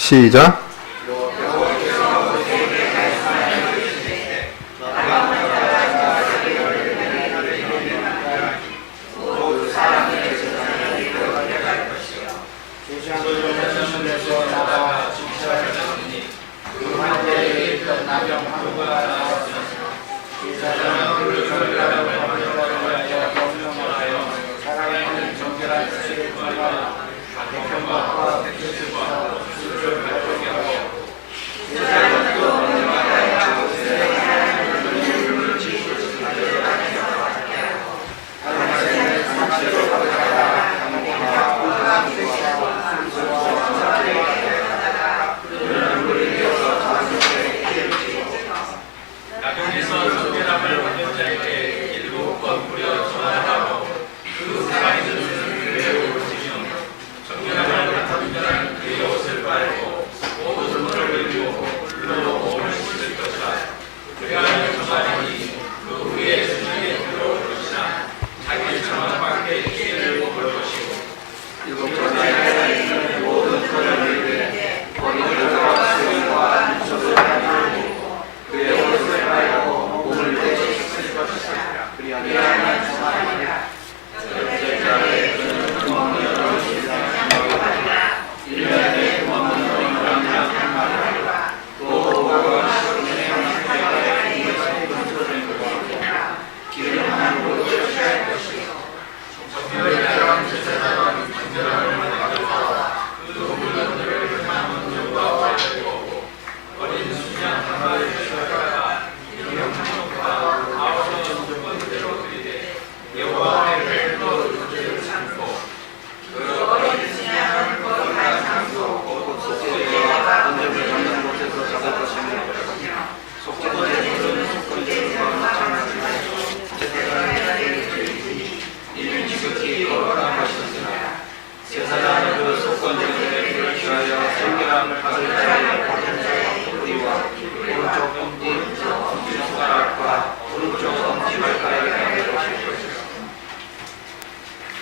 시작.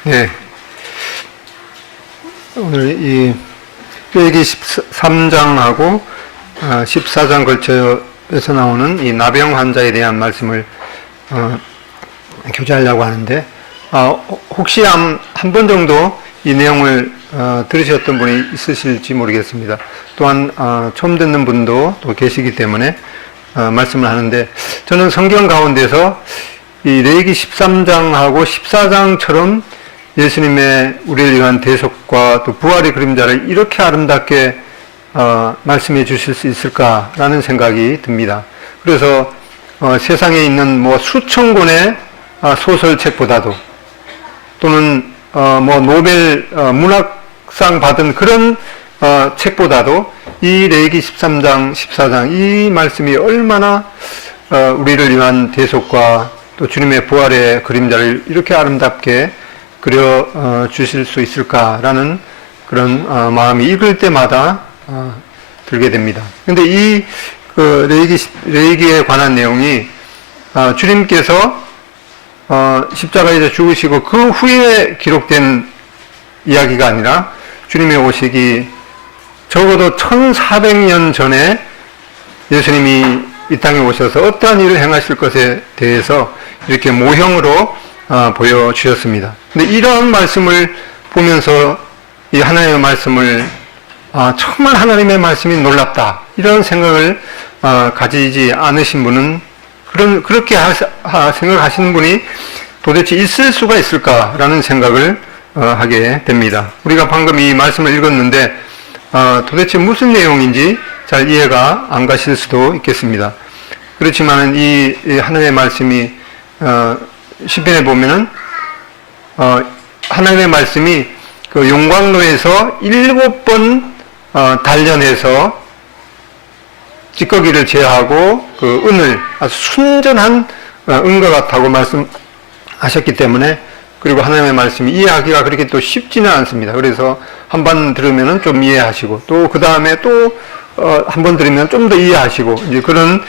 예. 오늘 이 빼기 13장하고 14장 걸쳐서 나오는 이 나병 환자에 대한 말씀을 교제하려고 하는데, 혹시 한 번 정도 이 내용을 들으셨던 분이 있으실지 모르겠습니다. 또한 처음 듣는 분도 또 계시기 때문에 말씀을 하는데, 저는 성경 가운데서 이 레위기 13장하고 14장처럼 예수님의 우리를 위한 대속과 또 부활의 그림자를 이렇게 아름답게 말씀해 주실 수 있을까라는 생각이 듭니다. 그래서 세상에 있는 뭐 수천 권의 소설책보다도, 또는 뭐 노벨 문학상 받은 그런 책보다도 이 레위기 13장, 14장 이 말씀이 얼마나 우리를 위한 대속과 또 주님의 부활의 그림자를 이렇게 아름답게 그려 주실 수 있을까라는 그런 마음이 읽을 때마다 들게 됩니다. 근데 이 레위기에 관한 내용이 주님께서 십자가에서 죽으시고 그 후에 기록된 이야기가 아니라, 주님의 오시기 적어도 1400년 전에 예수님이 이 땅에 오셔서 어떠한 일을 행하실 것에 대해서 이렇게 모형으로 보여주셨습니다. 근데 이러한 말씀을 보면서 이 하나님의 말씀을 정말 하나님의 말씀이 놀랍다, 이런 생각을 가지지 않으신 분은, 그렇게 생각하시는 분이 도대체 있을 수가 있을까라는 생각을 하게 됩니다. 우리가 방금 이 말씀을 읽었는데 도대체 무슨 내용인지 잘 이해가 안 가실 수도 있겠습니다. 그렇지만은 이 하나님의 말씀이 시편에 보면은 하나님의 말씀이 그 용광로에서 7번 단련해서 찌꺼기를 제하고 그 은을 아주 순전한 은과 같다고 말씀하셨기 때문에, 그리고 하나님의 말씀이 이해하기가 그렇게 또 쉽지는 않습니다. 그래서 한 번 들으면은 좀 이해하시고, 또 그 다음에 또 한 번 들으면 좀 더 이해하시고, 이제 그런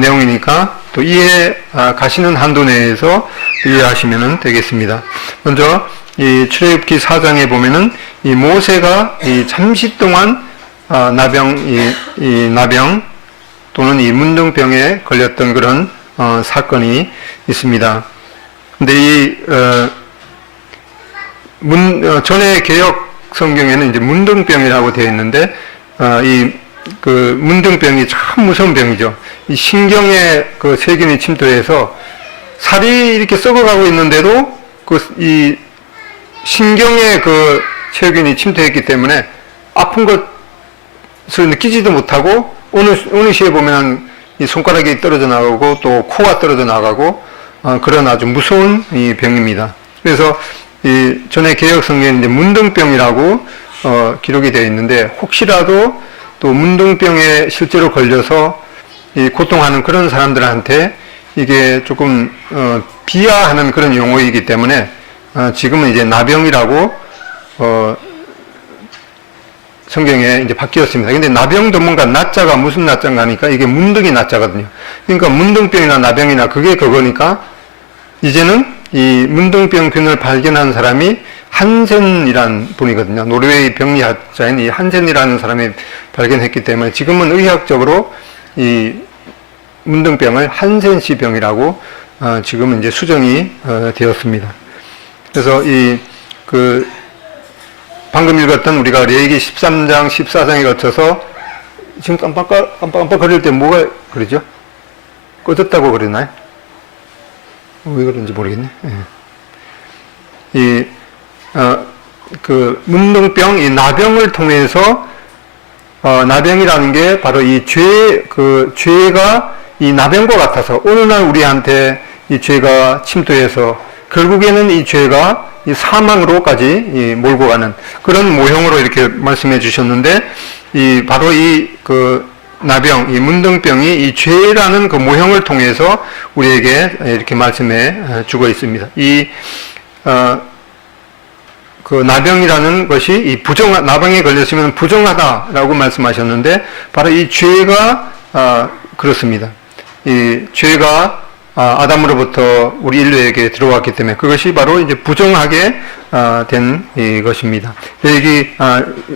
내용이니까 또 이해 가시는 한도 내에서 이해하시면 되겠습니다. 먼저 이 출애굽기 4장에 보면은 이 모세가 이 잠시 동안 나병 또는 이 문둥병에 걸렸던 그런 사건이 있습니다. 근데 전에 개역 성경에는 이제 문둥병이라고 되어 있는데 그 문둥병이 참 무서운 병이죠. 이 신경에 그 세균이 침투해서 살이 이렇게 썩어가고 있는데도 이 신경에 그 세균이 침투했기 때문에 아픈 것을 느끼지도 못하고 어느 시에 보면 이 손가락이 떨어져 나가고 또 코가 떨어져 나가고 그런 아주 무서운 이 병입니다. 그래서 이 전에 개역 성경에 이제 문둥병이라고 기록이 되어 있는데 혹시라도 또 문둥병에 실제로 걸려서 이 고통하는 그런 사람들한테 이게 조금 비하하는 그런 용어이기 때문에 지금은 이제 나병이라고 성경에 이제 바뀌었습니다. 근데 나병도 뭔가 나자가 무슨 나자인가 하니까 이게 문둥이 나자거든요. 그러니까 문둥병이나 나병이나 그게 그거니까 이제는 이 문둥병균을 발견한 사람이 한센이라는 분이거든요. 노르웨이 병리학자인 이 한센이라는 사람이 발견했기 때문에 지금은 의학적으로 이 문둥병을 한센씨 병이라고 지금은 이제 수정이 되었습니다. 그래서 방금 읽었던 우리가 레위기 13장, 14장에 거쳐서 지금 깜빡깜빡 거릴 때 뭐가 그러죠? 꺼졌다고 그러나요? 왜 그런지 모르겠네. 예. 문둥병, 이 나병을 통해서, 나병이라는 게 바로 죄가 이 나병과 같아서 어느 날 우리한테 이 죄가 침투해서 결국에는 이 죄가 이 사망으로까지 몰고 가는 그런 모형으로 이렇게 말씀해 주셨는데, 바로 나병, 이 문둥병이 이 죄라는 그 모형을 통해서 우리에게 이렇게 말씀해 주고 있습니다. 나병이라는 것이 나병에 걸렸으면 부정하다라고 말씀하셨는데, 바로 이 죄가, 그렇습니다. 이 죄가, 아담으로부터 우리 인류에게 들어왔기 때문에 그것이 바로 이제 부정하게, 된 것입니다. 여기,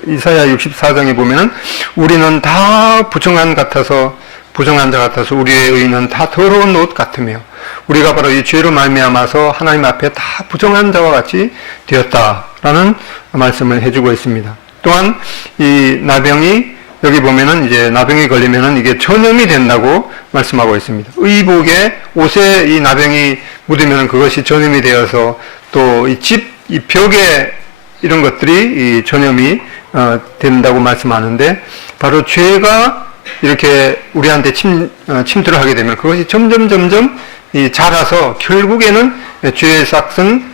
이사야 64장에 보면은 우리는 다 부정한 자 같아서 우리의 의는 다 더러운 옷 같으며 우리가 바로 이 죄로 말미암아서 하나님 앞에 다 부정한 자와 같이 되었다라는 말씀을 해주고 있습니다. 또한 이 나병이 여기 보면은 이제 나병이 걸리면은 이게 전염이 된다고 말씀하고 있습니다. 의복에 옷에 이 나병이 묻으면 그것이 전염이 되어서 또 이 벽에 이런 것들이 이 전염이 된다고 말씀하는데, 바로 죄가 이렇게 우리한테 침투를 하게 되면 그것이 점점 자라서 결국에는 죄의 싹은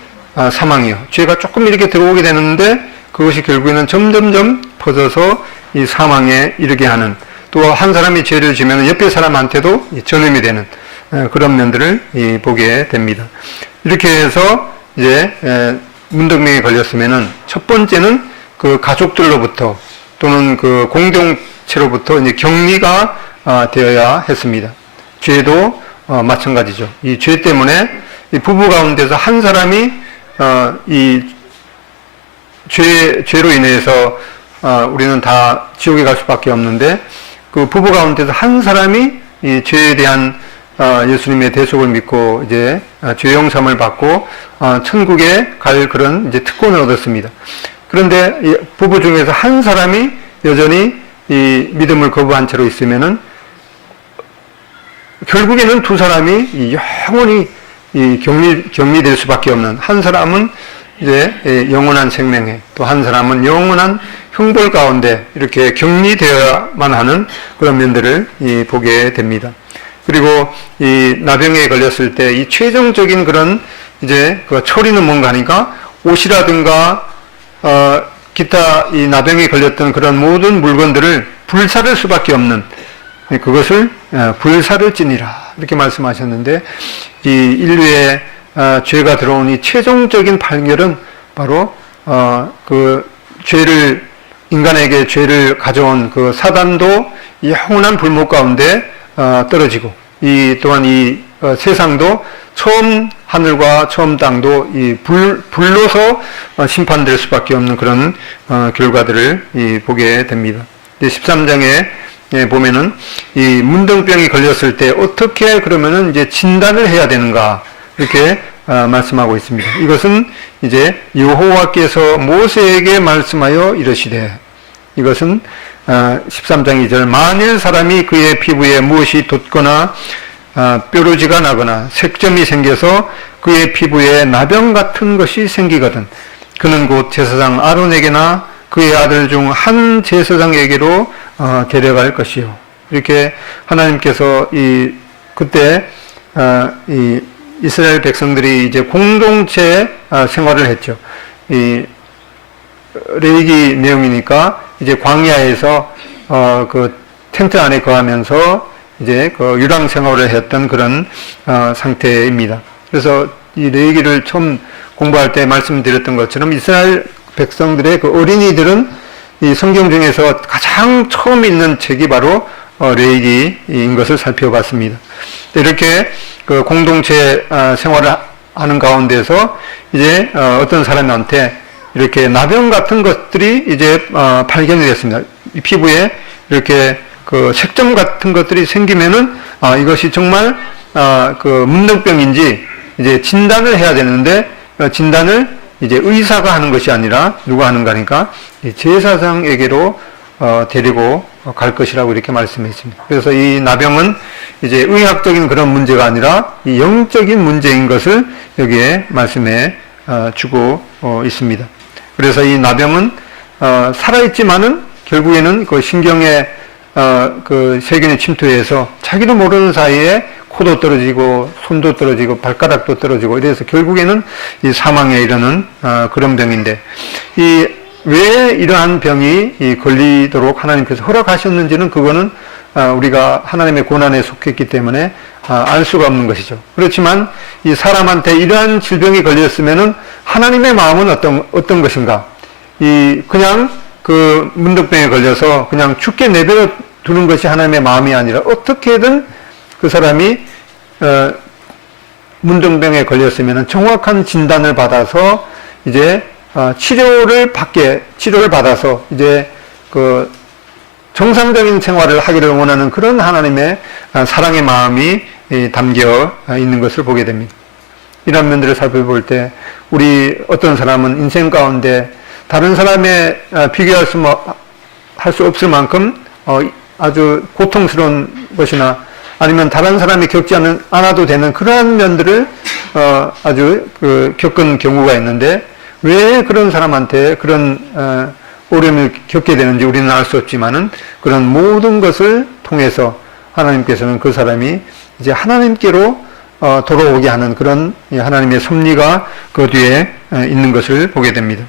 사망이요. 죄가 조금 이렇게 들어오게 되는데 그것이 결국에는 점점 퍼져서 이 사망에 이르게 하는, 또 한 사람이 죄를 지면 옆에 사람한테도 전염이 되는 그런 면들을 보게 됩니다. 이렇게 해서 이제 문둥병에 걸렸으면은 첫 번째는 그 가족들로부터 또는 그 공동체로부터 이제 격리가 되어야 했습니다. 죄도 마찬가지죠. 이 죄 때문에 이 부부 가운데서 한 사람이 이 죄로 인해서 우리는 다 지옥에 갈 수밖에 없는데, 그 부부 가운데서 한 사람이 이 죄에 대한 예수님의 대속을 믿고 이제 죄 용서함을 받고 천국에 갈 그런 이제 특권을 얻었습니다. 그런데 이 부부 중에서 한 사람이 여전히 이 믿음을 거부한 채로 있으면은 결국에는 두 사람이 영원히 격리될 수밖에 없는, 한 사람은 이제 영원한 생명에, 또 한 사람은 영원한 형벌 가운데 이렇게 격리되어야만 하는 그런 면들을 보게 됩니다. 그리고 이 나병에 걸렸을 때 이 최종적인 그런 이제 그 처리는 뭔가 하니까 옷이라든가 기타 이 나병에 걸렸던 그런 모든 물건들을 불사를 수밖에 없는, 그것을 불사를 지니라 이렇게 말씀하셨는데, 이 인류의 죄가 들어온 이 최종적인 판결은 바로 인간에게 죄를 가져온 그 사단도 영원한 불목 가운데 떨어지고, 또한 세상도 처음 하늘과 처음 땅도 불로서 심판될 수밖에 없는 그런 결과들을 보게 됩니다. 13장에 보면은 이 문둥병이 걸렸을 때 어떻게 그러면은 이제 진단을 해야 되는가 이렇게 말씀하고 있습니다. 이것은 이제 여호와께서 모세에게 말씀하여 이르시되, 이것은 13장 2절, 만일 사람이 그의 피부에 무엇이 돋거나 뾰루지가 나거나 색점이 생겨서 그의 피부에 나병 같은 것이 생기거든 그는 곧 제사장 아론에게나 그의 아들 중 한 제사장에게로 데려갈 것이요. 이렇게 하나님께서 그때 이 이스라엘 백성들이 이제 공동체 생활을 했죠. 이 레위기 내용이니까 이제 광야에서 그 텐트 안에 거하면서 이제 그 유랑 생활을 했던 그런 상태입니다. 그래서 이 레위기를 처음 공부할 때 말씀드렸던 것처럼 이스라엘 백성들의 그 어린이들은 이 성경 중에서 가장 처음 읽는 책이 바로 레위기인 것을 살펴봤습니다. 이렇게 그 공동체 생활을 하는 가운데서 이제 어떤 사람한테 이렇게 나병 같은 것들이 이제 발견이 됐습니다. 이 피부에 이렇게 그 색점 같은 것들이 생기면은 이것이 정말 그 문둥병인지 이제 진단을 해야 되는데, 진단을 이제 의사가 하는 것이 아니라 누가 하는가 하니까 제사장에게로 데리고 갈 것이라고 이렇게 말씀했습니다. 그래서 이 나병은 이제 의학적인 그런 문제가 아니라 이 영적인 문제인 것을 여기에 말씀해 주고 있습니다. 그래서 이 나병은 살아있지만은 결국에는 그 신경에 그 세균이 침투해서 자기도 모르는 사이에 코도 떨어지고 손도 떨어지고 발가락도 떨어지고 이래서 결국에는 이 사망에 이르는 그런 병인데, 왜 이러한 병이 걸리도록 하나님께서 허락하셨는지는 그거는 우리가 하나님의 고난에 속했기 때문에 알 수가 없는 것이죠. 그렇지만 이 사람한테 이러한 질병이 걸렸으면은 하나님의 마음은 어떤 것인가? 그냥 그 문둥병에 걸려서 그냥 죽게 내버려 두는 것이 하나님의 마음이 아니라 어떻게든 그 사람이 문둥병에 걸렸으면 정확한 진단을 받아서 이제 치료를 받아서 이제 그 정상적인 생활을 하기를 원하는 그런 하나님의 사랑의 마음이 담겨 있는 것을 보게 됩니다. 이런 면들을 살펴볼 때 우리 어떤 사람은 인생 가운데 다른 사람에 비교할 수 없을 만큼 아주 고통스러운 것이나 아니면 다른 사람이 겪지 않아도 되는 그러한 면들을 아주 겪은 경우가 있는데, 왜 그런 사람한테 그런 어려움을 겪게 되는지 우리는 알 수 없지만은 그런 모든 것을 통해서 하나님께서는 그 사람이 이제 하나님께로 돌아오게 하는 그런 하나님의 섭리가 그 뒤에 있는 것을 보게 됩니다.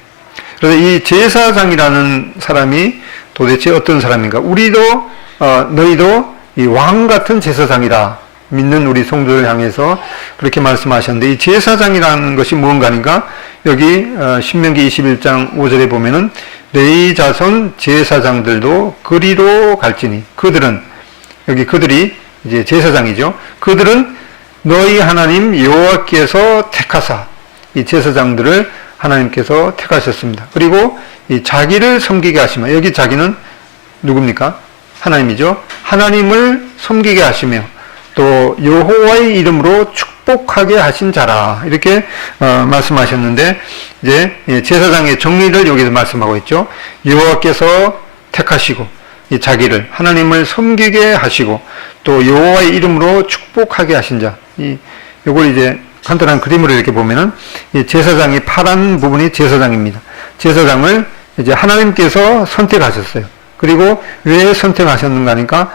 그래서 이 제사장이라는 사람이 도대체 어떤 사람인가? 너희도 이 왕 같은 제사장이라 믿는 우리 성도를 향해서 그렇게 말씀하셨는데, 이 제사장이라는 것이 무언가니까 여기 신명기 21장 5절에 보면은 레위 자손 제사장들도 그리로 갈지니, 그들이 이제 제사장이죠. 그들은 너희 하나님 여호와께서 택하사, 이 제사장들을 하나님께서 택하셨습니다. 그리고 이 자기를 섬기게 하시며, 여기 자기는 누굽니까? 하나님이죠. 하나님을 섬기게 하시며 또 여호와의 이름으로 축복하게 하신 자라, 이렇게 말씀하셨는데, 이제 제사장의 정의를 여기서 말씀하고 있죠. 여호와께서 택하시고 이 자기를 하나님을 섬기게 하시고 또 여호와의 이름으로 축복하게 하신 자, 요걸 이제 간단한 그림으로 이렇게 보면은 이 제사장이 파란 부분이 제사장입니다. 제사장을 이제 하나님께서 선택하셨어요. 그리고 왜 선택하셨는가 하니까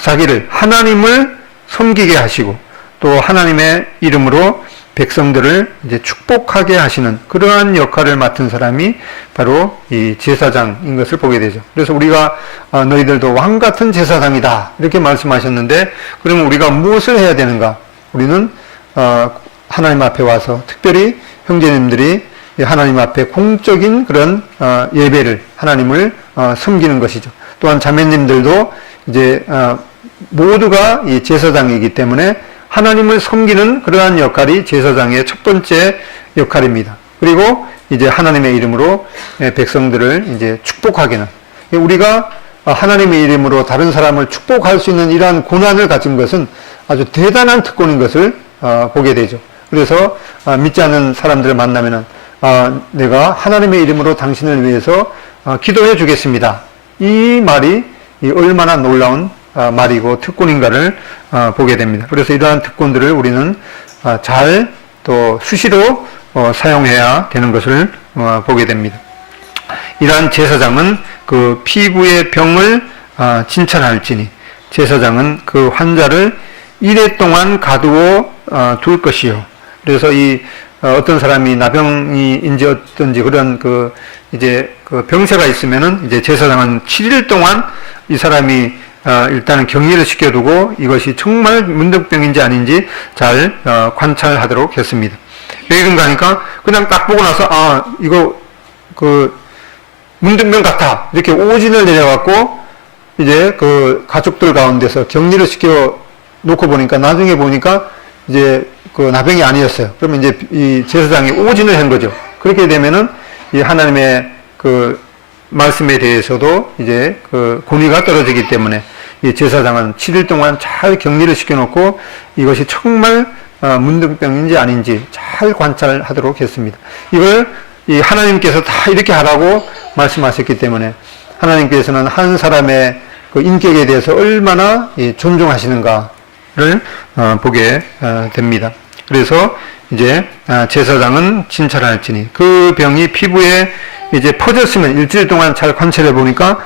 자기를 하나님을 섬기게 하시고 또 하나님의 이름으로 백성들을 이제 축복하게 하시는 그러한 역할을 맡은 사람이 바로 이 제사장인 것을 보게 되죠. 그래서 우리가 너희들도 왕 같은 제사장이다 이렇게 말씀하셨는데, 그러면 우리가 무엇을 해야 되는가? 우리는 하나님 앞에 와서, 특별히 형제님들이 하나님 앞에 공적인 그런 예배를, 하나님을 섬기는 것이죠. 또한 자매님들도 이제 모두가 이 제사장이기 때문에 하나님을 섬기는 그러한 역할이 제사장의 첫 번째 역할입니다. 그리고 이제 하나님의 이름으로 백성들을 이제 축복하게는, 우리가 하나님의 이름으로 다른 사람을 축복할 수 있는 이러한 고난을 가진 것은 아주 대단한 특권인 것을 보게 되죠. 그래서 믿지 않는 사람들을 만나면은 내가 하나님의 이름으로 당신을 위해서 기도해 주겠습니다. 이 말이 얼마나 놀라운 말이고 특권인가를 보게 됩니다. 그래서 이러한 특권들을 우리는 잘 또 수시로 사용해야 되는 것을 보게 됩니다. 이러한 제사장은 그 피부의 병을 진찰할지니 제사장은 그 환자를 이래 동안 가두어 둘 것이요. 그래서 이 어떤 사람이 나병이인지 어떤지 그런 이제 병세가 있으면은 이제 제사장은 7일 동안 이 사람이 일단은 격리를 시켜두고 이것이 정말 문득병인지 아닌지 잘 관찰하도록 했습니다. 왜 그런가 하니까 그냥 딱 보고 나서 이거 문득병 같아 이렇게 오진을 내려갖고 이제 가족들 가운데서 격리를 시켜 놓고 보니까 나중에 보니까 이제 나병이 아니었어요. 그러면 이제 이 제사장이 오진을 한 거죠. 그렇게 되면은 이 하나님의 말씀에 대해서도 이제 권위가 떨어지기 때문에 이 제사장은 7일 동안 잘 격리를 시켜놓고 이것이 정말 문둥병인지 아닌지 잘 관찰하도록 했습니다. 이걸 이 하나님께서 다 이렇게 하라고 말씀하셨기 때문에 하나님께서는 한 사람의 인격에 대해서 얼마나 존중하시는가를 보게 됩니다. 그래서 이제 제사장은 진찰할지니 그 병이 피부에 이제 퍼졌으면 일주일 동안 잘 관찰해 보니까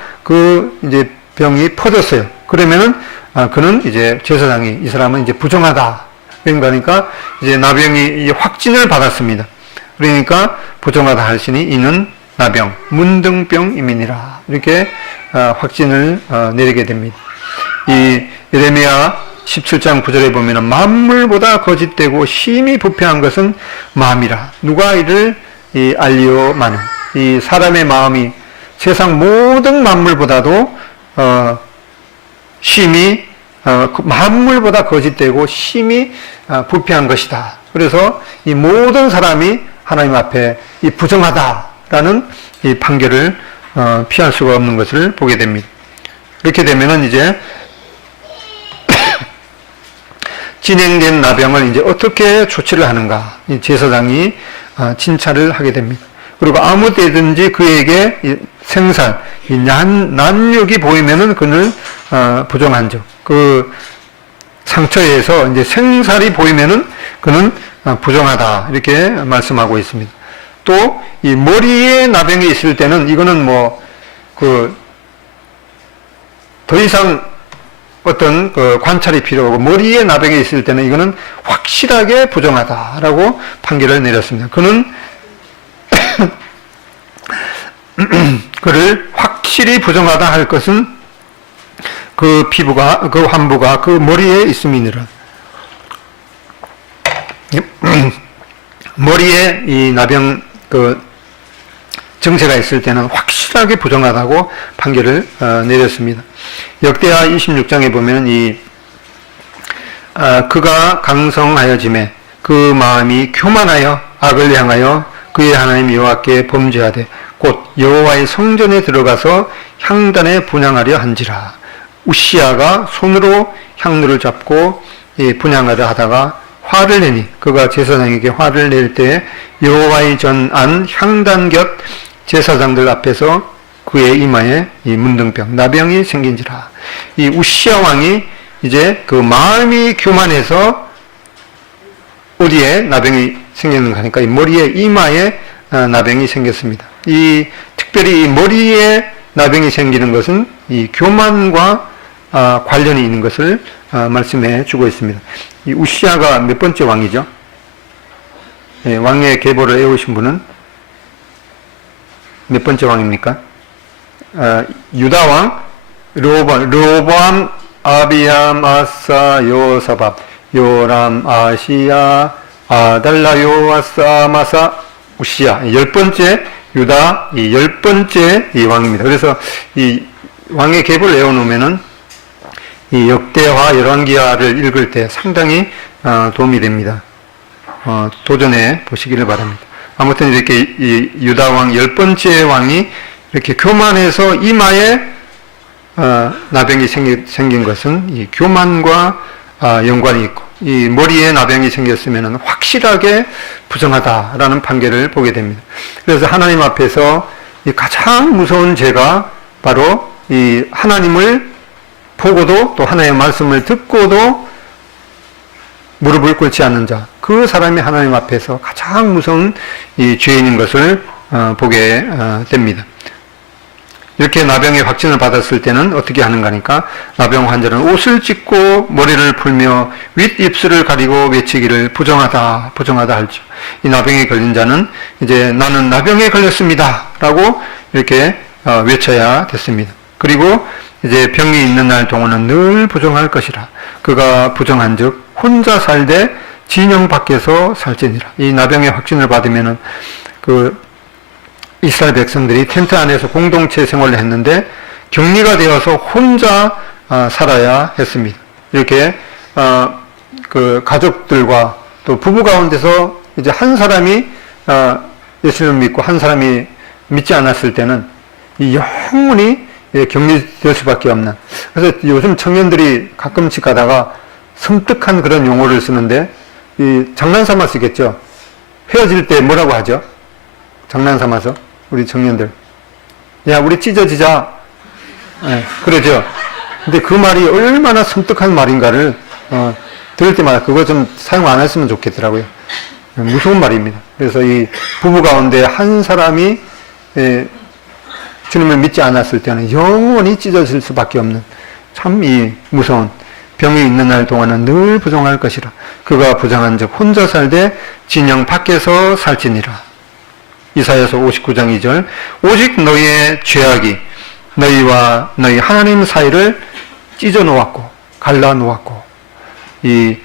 이제 병이 퍼졌어요. 그러면은 그는 이제 제사장이 이 사람은 이제 부정하다. 그러니까 이제 나병이 확진을 받았습니다. 그러니까 부정하다 할시니 이는 나병 문둥병임이니라 이렇게 확진을 내리게 됩니다. 이 예레미야 17장 9절에 보면은 만물보다 거짓되고 심히 부패한 것은 마음이라 누가 이를 알리오마는 이 사람의 마음이 세상 모든 만물보다도 심히 만물보다 거짓되고 심히 부패한 것이다. 그래서 이 모든 사람이 하나님 앞에 이 부정하다라는 이 판결을 피할 수가 없는 것을 보게 됩니다. 이렇게 되면은 이제 진행된 나병을 이제 어떻게 조치를 하는가? 이 제사장이 진찰을 하게 됩니다. 그리고 아무 때든지 그에게 생살, 난육이 보이면은 그는 부정한 적. 상처에서 이제 생살이 보이면은 그는 부정하다. 이렇게 말씀하고 있습니다. 또, 이 머리에 나병이 있을 때는 이거는 더 이상 어떤 관찰이 필요하고 머리에 나병이 있을 때는 이거는 확실하게 부정하다라고 판결을 내렸습니다. 그는 그를 확실히 부정하다 할 것은 그 피부가 환부가 그 머리에 있음이니라. 머리에 이 나병 정체가 있을 때는 확실하게 부정하다고 판결을 내렸습니다. 역대하 26장에 보면 그가 강성하여짐에 그 마음이 교만하여 악을 향하여 그의 하나님 여호와께 범죄하되 곧 여호와의 성전에 들어가서 향단에 분향하려 한지라. 우시야가 손으로 향로를 잡고 분향하려 하다가 화를 내니 그가 제사장에게 화를 낼 때 여호와의 전안 향단 곁 제사장들 앞에서 그의 이마에 이 문둥병 나병이 생긴지라. 이 우시야 왕이 이제 마음이 교만해서 어디에 나병이 생겼는가 하니까 이 머리에 이마에 나병이 생겼습니다. 특별히 이 머리에 나병이 생기는 것은 이 교만과 관련이 있는 것을 말씀해 주고 있습니다. 이 우시야가 몇 번째 왕이죠? 왕의 계보를 외우신 분은 몇 번째 왕입니까? 유다 왕 르호보암, 아비암, 아사, 요사밥, 요람, 아시야, 아달라, 요아사, 마사, 우시야. 10번째 유다, 10번째 이 왕입니다. 그래서 이 왕의 계보를 외워놓으면은 이 역대하 열왕기하를 읽을 때 상당히 도움이 됩니다. 도전해 보시기를 바랍니다. 아무튼 이렇게 이 유다 왕 10번째 왕이 이렇게 교만해서 이마에 나병이 생긴 것은 이 교만과 연관이 있고, 이 머리에 나병이 생겼으면 확실하게 부정하다라는 판결을 보게 됩니다. 그래서 하나님 앞에서 이 가장 무서운 죄가 바로 이 하나님을 보고도 또 하나님의 말씀을 듣고도 무릎을 꿇지 않는 자, 그 사람이 하나님 앞에서 가장 무서운 이 죄인인 것을 보게 됩니다. 이렇게 나병의 확진을 받았을 때는 어떻게 하는가니까, 나병 환자는 옷을 찢고 머리를 풀며 윗입술을 가리고 외치기를 부정하다 부정하다 할지어. 이 나병에 걸린 자는 이제 나는 나병에 걸렸습니다 라고 이렇게 외쳐야 됐습니다. 그리고 이제 병이 있는 날 동안은 늘 부정할 것이라. 그가 부정한 즉 혼자 살되 진영 밖에서 살지니라. 이 나병의 확진을 받으면은 이스라엘 백성들이 텐트 안에서 공동체 생활을 했는데 격리가 되어서 혼자 살아야 했습니다. 이렇게 가족들과 또 부부 가운데서 이제 한 사람이 예수님을 믿고 한 사람이 믿지 않았을 때는 이 영원히 격리될 수밖에 없는. 그래서 요즘 청년들이 가끔씩 가다가 섬뜩한 그런 용어를 쓰는데, 이 장난삼아 쓰겠죠. 헤어질 때 뭐라고 하죠? 장난삼아서 우리 청년들, 야 우리 찢어지자, 그러죠. 근데 그 말이 얼마나 섬뜩한 말인가를 들을 때마다 그거 좀 사용 안 했으면 좋겠더라고요. 무서운 말입니다. 그래서 이 부부 가운데 한 사람이 주님을 믿지 않았을 때는 영원히 찢어질 수밖에 없는 참 이 무서운, 병이 있는 날 동안은 늘 부정할 것이라. 그가 부정한 즉 혼자 살되 진영 밖에서 살지니라. 이사야서 59장 2절. 오직 너희의 죄악이 너희와 너희 하나님 사이를 찢어 놓았고 갈라 놓았고, 이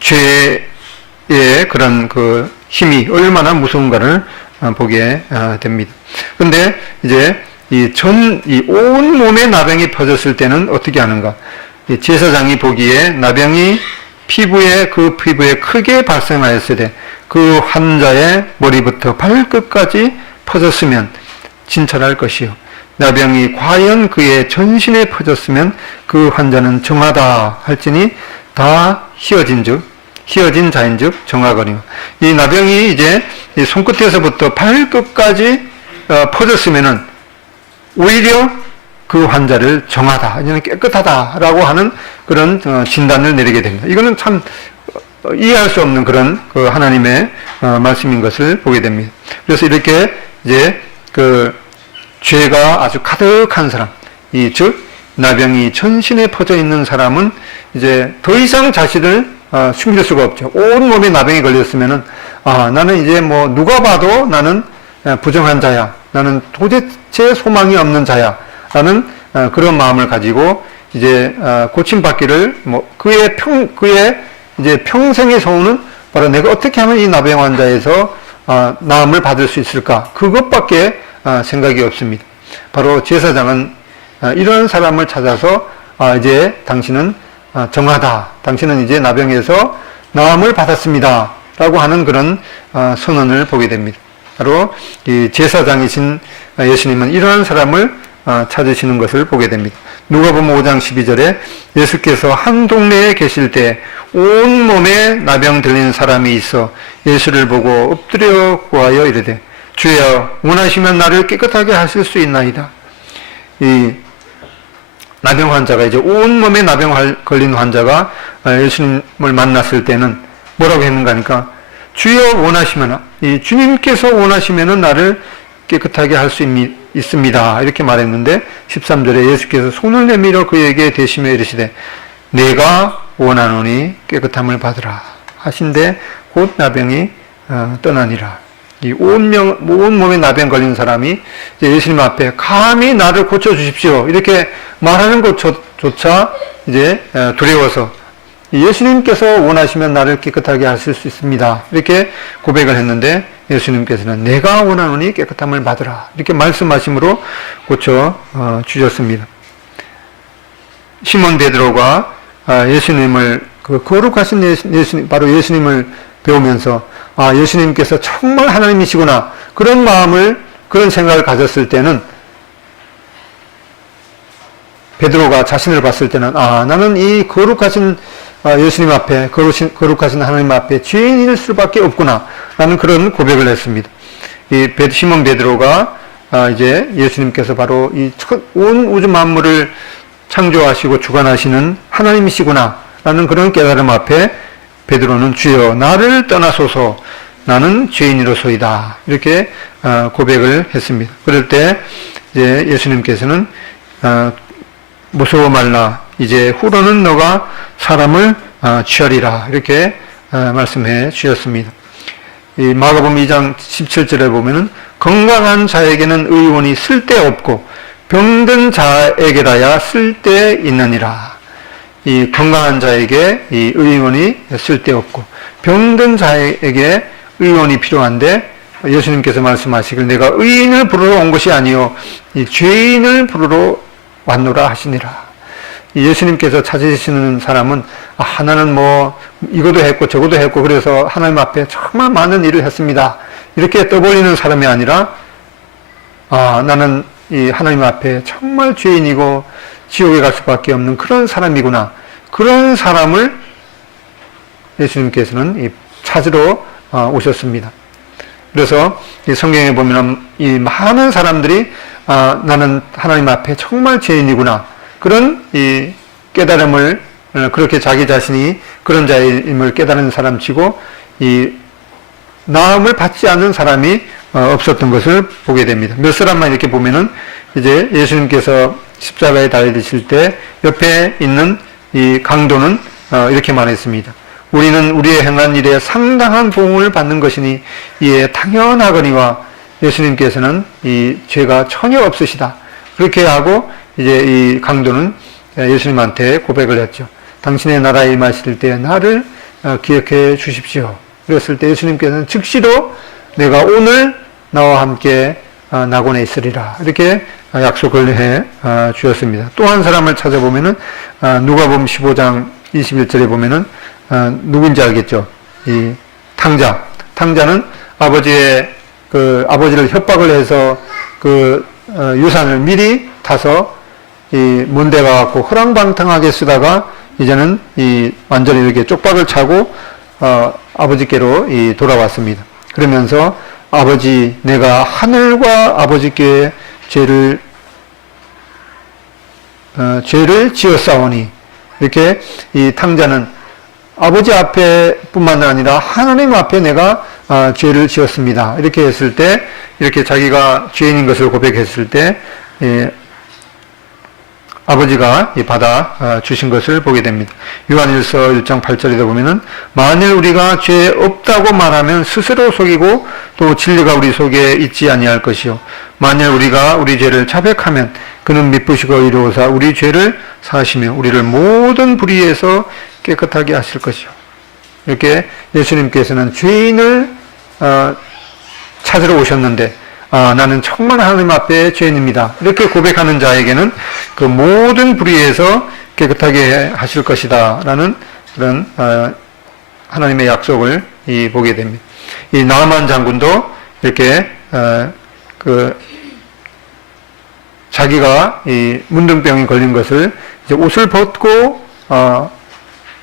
죄의 그런 그 힘이 얼마나 무서운가를 보게 됩니다. 근데 이제 이 온 몸에 나병이 퍼졌을 때는 어떻게 하는가? 이 제사장이 보기에 나병이 피부에 크게 발생하였을 때 그 환자의 머리부터 발끝까지 퍼졌으면 진찰할 것이요. 나병이 과연 그의 전신에 퍼졌으면 그 환자는 정하다 할지니 다 희어진 자인즉 정하거니와. 이 나병이 이제 이 손끝에서부터 발끝까지 퍼졌으면은 오히려 그 환자를 정하다, 아니면 깨끗하다라고 하는 그런 진단을 내리게 됩니다. 이거는 참 이해할 수 없는 그런 그 하나님의 말씀인 것을 보게 됩니다. 그래서 이렇게 이제 죄가 아주 가득한 사람, 즉 나병이 전신에 퍼져 있는 사람은 이제 더 이상 자신을 숨길 수가 없죠. 온 몸에 나병이 걸렸으면은 나는 이제 뭐 누가 봐도 나는 부정한 자야, 나는 도대체 소망이 없는 자야 라는 그런 마음을 가지고 이제 고침받기를 그의 이제 평생의 소원은 바로 내가 어떻게 하면 이 나병 환자에서 나음을 받을 수 있을까, 그것밖에 생각이 없습니다. 바로 제사장은 이런 사람을 찾아서 이제 당신은 정하다, 당신은 이제 나병에서 나음을 받았습니다 라고 하는 그런 선언을 보게 됩니다. 바로 이 제사장이신 예수님은 이러한 사람을 찾으시는 것을 보게 됩니다. 누가복음 5장 12절에 예수께서 한 동네에 계실 때 온 몸에 나병 들린 사람이 있어 예수를 보고 엎드려 구하여 이르되 주여 원하시면 나를 깨끗하게 하실 수 있나이다. 이 나병 환자가 이제 온 몸에 나병 걸린 환자가 예수님을 만났을 때는 뭐라고 했는가 하니까 주여 원하시면, 이 주님께서 원하시면은 나를 깨끗하게 할 수 있습니다 이렇게 말했는데 13절에 예수께서 손을 내밀어 그에게 대시며 이르시되 내가 원하노니 깨끗함을 받으라 하신데 곧 나병이 떠나니라. 이 온 몸에 나병 걸린 사람이 이제 예수님 앞에 감히 나를 고쳐주십시오 이렇게 말하는 것조차 이제 두려워서 예수님께서 원하시면 나를 깨끗하게 하실 수 있습니다 이렇게 고백을 했는데 예수님께서는 내가 원하노니 깨끗함을 받으라 이렇게 말씀하심으로 고쳐 주셨습니다. 시몬 베드로가 예수님을 거룩하신 예수님, 바로 예수님을 배우면서 예수님께서 정말 하나님이시구나 그런 마음을 그런 생각을 가졌을 때는 베드로가 자신을 봤을 때는 나는 이 거룩하신 예수님 앞에 거룩하신 하나님 앞에 죄인일 수밖에 없구나 라는 그런 고백을 했습니다. 이 시몬 베드로가 이제 예수님께서 바로 온 우주 만물을 창조하시고 주관하시는 하나님이시구나 라는 그런 깨달음 앞에 베드로는 주여 나를 떠나소서 나는 죄인이로소이다 이렇게 고백을 했습니다. 그럴 때 이제 예수님께서는 무서워 말라 이제 후로는 너가 사람을 취하리라 이렇게 말씀해 주셨습니다. 이 마가복음 2장 17절에 보면은 건강한 자에게는 의원이 쓸데없고 병든 자에게라야 쓸데있느니라. 이 건강한 자에게 이 의원이 쓸데없고 병든 자에게 의원이 필요한데 예수님께서 말씀하시길 내가 의인을 부르러 온 것이 아니요 이 죄인을 부르러 왔노라 하시니라. 예수님께서 찾으시는 사람은 나는 뭐 이것도 했고 저것도 했고 그래서 하나님 앞에 정말 많은 일을 했습니다 이렇게 떠벌리는 사람이 아니라 나는 이 하나님 앞에 정말 죄인이고 지옥에 갈 수밖에 없는 그런 사람이구나. 그런 사람을 예수님께서는 찾으러 오셨습니다. 그래서 이 성경에 보면 이 많은 사람들이 나는 하나님 앞에 정말 죄인이구나. 그런 이 깨달음을 그렇게 자기 자신이 그런 자임을 깨달은 사람치고 이 나음을 받지 않는 사람이 없었던 것을 보게 됩니다. 몇 사람만 이렇게 보면은 이제 예수님께서 십자가에 달리실 때 옆에 있는 이 강도는 이렇게 말했습니다. 우리는 우리의 행한 일에 상당한 보응을 받는 것이니 이에 당연하거니와 예수님께서는 이 죄가 전혀 없으시다. 그렇게 하고 이제 이 강도는 예수님한테 고백을 했죠. 당신의 나라에 임하실 때 나를 기억해 주십시오. 그랬을 때 예수님께서는 즉시로 내가 오늘 나와 함께 낙원에 있으리라. 이렇게 약속을 해 주셨습니다. 또 한 사람을 찾아보면은 누가복음 15장 21절에 보면은 누군지 알겠죠? 이 탕자는 아버지를 협박을 해서 유산을 미리 타서 먼 데 가갖고 허랑방탕하게 쓰다가 이제는 완전히 이렇게 쪽박을 차고 아버지께로 돌아왔습니다. 그러면서 아버지 내가 하늘과 아버지께 죄를 지었사오니 이렇게 이 탕자는 아버지 앞에 뿐만 아니라 하나님 앞에 내가 죄를 지었습니다. 이렇게 했을 때 이렇게 자기가 죄인인 것을 고백했을 때 아버지가 받아 주신 것을 보게 됩니다. 요한일서 1장 8절에도 보면은 만일 우리가 죄 없다고 말하면 스스로 속이고 또 진리가 우리 속에 있지 아니할 것이요 만일 우리가 우리 죄를 자백하면 그는 미쁘시고 의로우사 우리 죄를 사하시며 우리를 모든 불의에서 깨끗하게 하실 것이요. 이렇게 예수님께서는 죄인을 찾으러 오셨는데 나는 정말 하나님 앞에 죄인입니다. 이렇게 고백하는 자에게는 그 모든 불의에서 깨끗하게 하실 것이다 라는 그런 하나님의 약속을 보게 됩니다. 이 나아만 장군도 이렇게 자기가 이 문둥병이 걸린 것을 이제 옷을 벗고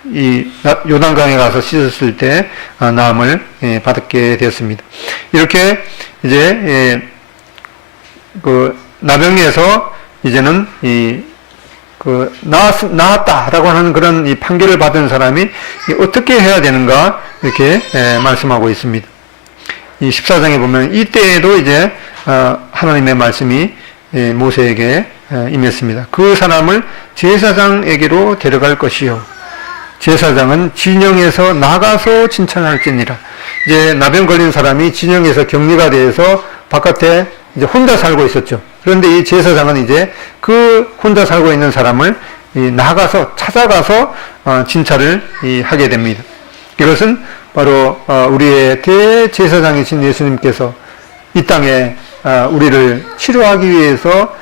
이 요단강에 가서 씻었을 때 나음을 받게 되었습니다. 이렇게 이제 나병리에서 이제는 나았다라고 하는 그런 이 판결을 받은 사람이 어떻게 해야 되는가 이렇게 말씀하고 있습니다. 이 14장에 보면 이때에도 이제 하나님의 말씀이 모세에게 임했습니다. 그 사람을 제사장에게로 데려갈 것이요. 제사장은 진영에서 나가서 칭찬할지니라. 이제 나병 걸린 사람이 진영에서 격리가 돼서 바깥에 이제 혼자 살고 있었죠. 그런데 이 제사장은 이제 그 혼자 살고 있는 사람을 찾아가서 진찰을 하게 됩니다. 이것은 바로 우리의 대제사장이신 예수님께서 이 땅에 우리를 치료하기 위해서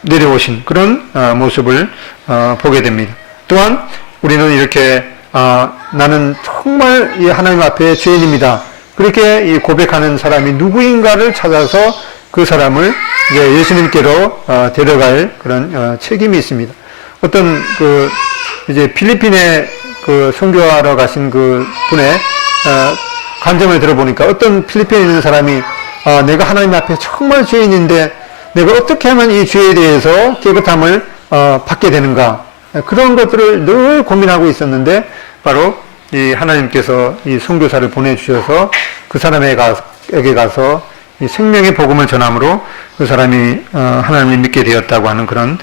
내려오신 그런 모습을 보게 됩니다. 또한 우리는 이렇게 나는 정말 이 하나님 앞에 죄인입니다. 그렇게 고백하는 사람이 누구인가를 찾아서 그 사람을 이제 예수님께로 데려갈 그런 책임이 있습니다. 어떤 이제 필리핀에 선교하러 가신 그 분의 간증을 들어보니까 어떤 필리핀에 있는 사람이 내가 하나님 앞에 정말 죄인인데 내가 어떻게 하면 이 죄에 대해서 깨끗함을 받게 되는가, 그런 것들을 늘 고민하고 있었는데 바로 이 하나님께서 이 선교사를 보내주셔서 그 사람에게 가서 이 생명의 복음을 전함으로 그 사람이 하나님을 믿게 되었다고 하는 그런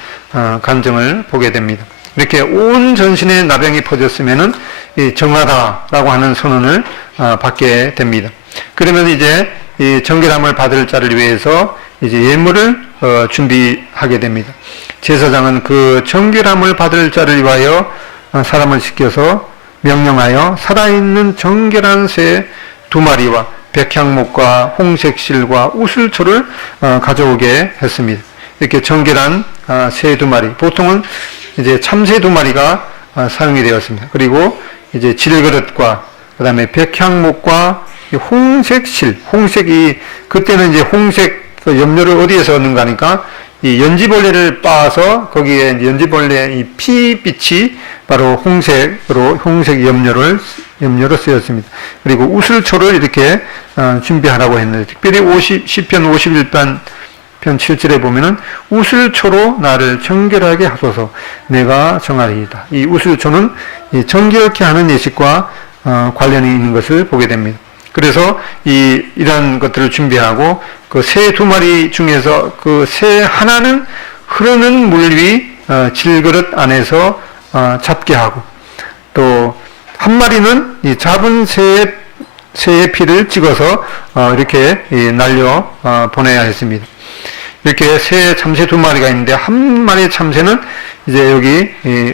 간증을 보게 됩니다. 이렇게 온 전신에 나병이 퍼졌으면은 이 정하다라고 하는 선언을 받게 됩니다. 그러면 이제 이 정결함을 받을 자를 위해서 이제 예물을 준비하게 됩니다. 제사장은 그 정결함을 받을 자를 위하여 사람을 시켜서 명령하여 살아있는 정결한 새 2마리와 백향목과 홍색실과 우슬초를 가져오게 했습니다. 이렇게 정결한 새 2마리, 보통은 이제 참새 2마리가 사용이 되었습니다. 그리고 이제 질그릇과 그 다음에 백향목과 홍색실, 홍색이 그때는 이제 홍색 염료를 어디에서 얻는가 하니까 이 연지벌레를 빻아서 거기에 연지벌레 이 피빛이 바로 홍색으로 홍색 염료로 쓰였습니다. 그리고 우슬초를 이렇게 준비하라고 했는데, 특별히 시편 51편 7절에 보면은 우슬초로 나를 정결하게 하소서 내가 정하리이다. 이 우슬초는 이 정결케 하는 예식과 관련이 있는 것을 보게 됩니다. 그래서 이러한 것들을 준비하고 그 새 2마리 중에서 그 새 하나는 흐르는 물 위 질그릇 안에서 잡게 하고, 또 한 마리는 이 잡은 새의 피를 찍어서 이렇게 날려 보내야 했습니다. 이렇게 참새 2마리가 있는데 한 마리의 참새는 이제 여기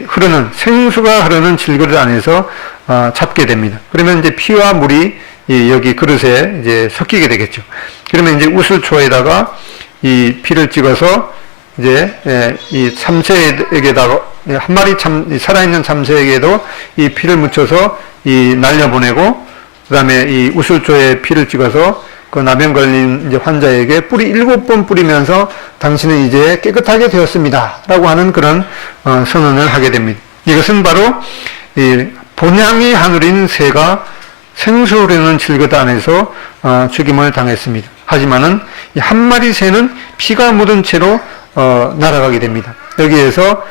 흐르는 생수가 흐르는 질그릇 안에서 잡게 됩니다. 그러면 이제 피와 물이 여기 그릇에 이제 섞이게 되겠죠. 그러면 이제 우슬초에다가 이 피를 찍어서 이제 이 참새에게다가 한 마리 살아있는 참새에게도 이 피를 묻혀서 날려보내고, 그 다음에 이 우슬초에 피를 찍어서 그 나병 걸린 이제 환자에게 7번 뿌리면서 당신은 이제 깨끗하게 되었습니다 라고 하는 그런 선언을 하게 됩니다. 이것은 바로 이 본향이 하늘인 새가 생수 흐르는 질그릇 안에서 죽임을 당했습니다. 하지만은 이 한 마리 새는 피가 묻은 채로 날아가게 됩니다. 여기에서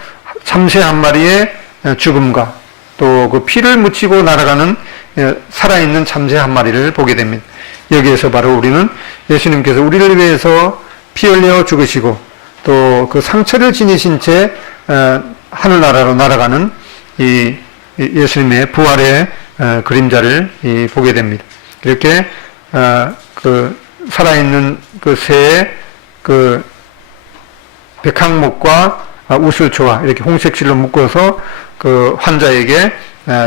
참새 한 마리의 죽음과 또 그 피를 묻히고 날아가는 살아있는 참새 한 마리를 보게 됩니다. 여기에서 바로 우리는 예수님께서 우리를 위해서 피 흘려 죽으시고 또 그 상처를 지니신 채 하늘나라로 날아가는 이 예수님의 부활의 그림자를 보게 됩니다. 이렇게 그 살아있는 그 새의 그 백향목과 우슬초와 이렇게 홍색실로 묶어서 그 환자에게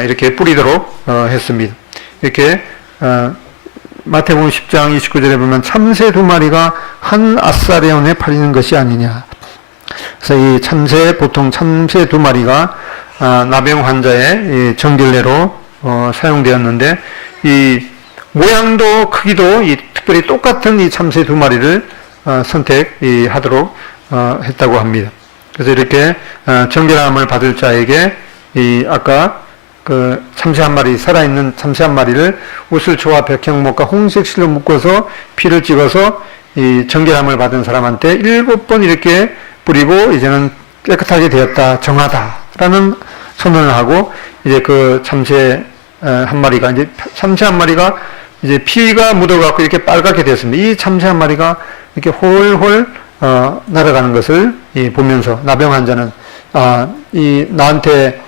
이렇게 뿌리도록 했습니다. 이렇게 마태복음 10장 29절에 보면 참새 2마리가 한 아사레온에 팔리는 것이 아니냐. 그래서 이 보통 참새 2마리가 나병 환자의 정결례로 사용되었는데, 이 모양도 크기도 특별히 똑같은 이 참새 2마리를 선택하도록 했다고 합니다. 그래서 이렇게 정결함을 받을 자에게 아까 그 참새 한 마리, 살아있는 참새 한 마리를 우슬초와 백향목과 홍색실로 묶어서 피를 찍어서 이 정결함을 받은 사람한테 7번 이렇게 뿌리고 이제는 깨끗하게 되었다, 정하다라는 선언을 하고, 이제 그 참새 한 마리가 이제 피가 묻어갖고 이렇게 빨갛게 되었습니다. 이 참새 한 마리가 이렇게 홀홀 날아가는 것을 보면서 나병 환자는 나한테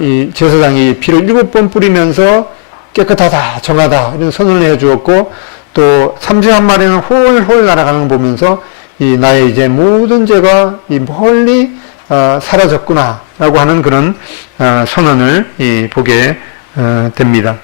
이 제사장이 피를 7번 뿌리면서 깨끗하다, 정하다 이런 선언을 해 주었고, 또 참새 한 마리는 홀홀 날아가는 걸 보면서 나의 이제 모든 죄가 멀리 사라졌구나 라고 하는 그런 선언을 보게 됩니다.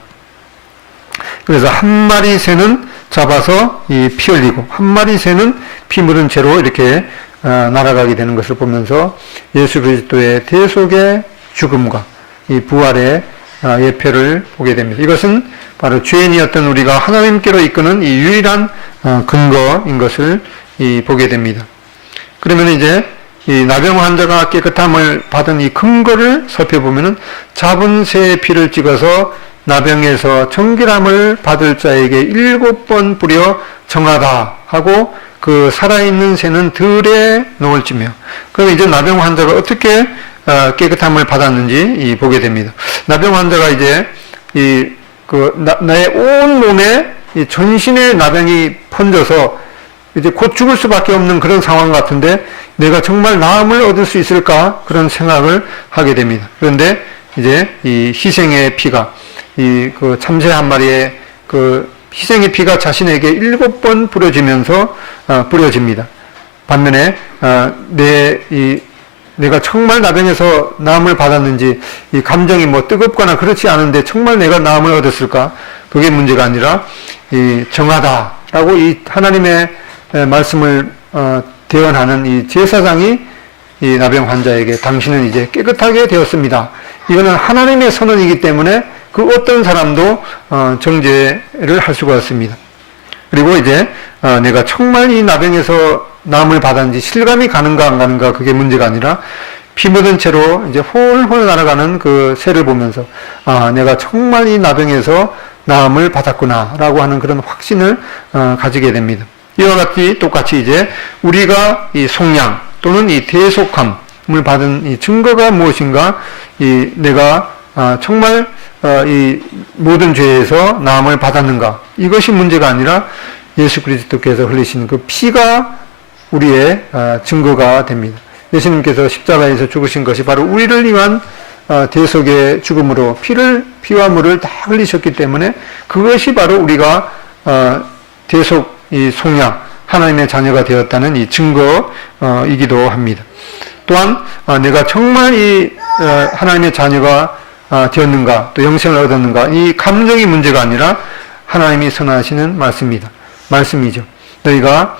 그래서 한 마리 새는 잡아서 피 흘리고 한 마리 새는 피 묻은 채로 이렇게 날아가게 되는 것을 보면서 예수 그리스도의 대속의 죽음과 이 부활의 예표를 보게 됩니다. 이것은 바로 죄인이었던 우리가 하나님께로 이끄는 이 유일한 근거인 것을 보게 됩니다. 그러면 이제 이 나병 환자가 깨끗함을 받은 이 근거를 살펴보면은 잡은 새의 피를 찍어서 나병에서 정결함을 받을 자에게 7번 뿌려 정하다 하고 그 살아있는 새는 들에 놓을지며. 그럼 이제 나병 환자가 어떻게 깨끗함을 받았는지 보게 됩니다. 나병 환자가 이제 나의 온 몸에 이 전신에 나병이 번져서 이제 곧 죽을 수밖에 없는 그런 상황 같은데 내가 정말 나음을 얻을 수 있을까 그런 생각을 하게 됩니다. 그런데 이제 이 희생의 피가 그 참새 한 마리의 그 희생의 피가 자신에게 7번 뿌려집니다. 반면에 내가 정말 나병에서 나음을 받았는지 이 감정이 뭐 뜨겁거나 그렇지 않은데 정말 내가 나음을 얻었을까? 그게 문제가 아니라 이 정하다라고 이 하나님의 말씀을 대언하는 이 제사장이 이 나병 환자에게 당신은 이제 깨끗하게 되었습니다. 이거는 하나님의 선언이기 때문에 그 어떤 사람도 정죄를 할 수가 없습니다. 그리고 이제 내가 정말 이 나병에서 나음을 받았는지 실감이 가는가 안 가는가 그게 문제가 아니라 피 묻은 채로 이제 홀홀 날아가는 그 새를 보면서 내가 정말 이 나병에서 나음을 받았구나라고 하는 그런 확신을 가지게 됩니다. 이와 같이 똑같이 이제 우리가 이 속량 또는 이 대속함을 받은 이 증거가 무엇인가, 내가 정말 이 모든 죄에서 나음을 받았는가, 이것이 문제가 아니라 예수 그리스도께서 흘리신 그 피가 우리의 증거가 됩니다. 예수님께서 십자가에서 죽으신 것이 바로 우리를 위한 대속의 죽음으로 피와 물을 다 흘리셨기 때문에 그것이 바로 우리가 대속 이 속량 하나님의 자녀가 되었다는 이 증거이기도 합니다. 또한 내가 정말 이 하나님의 자녀가 되었는가 또 영생을 얻었는가 이 감정이 문제가 아니라 하나님이 선하시는 말씀이죠. 너희가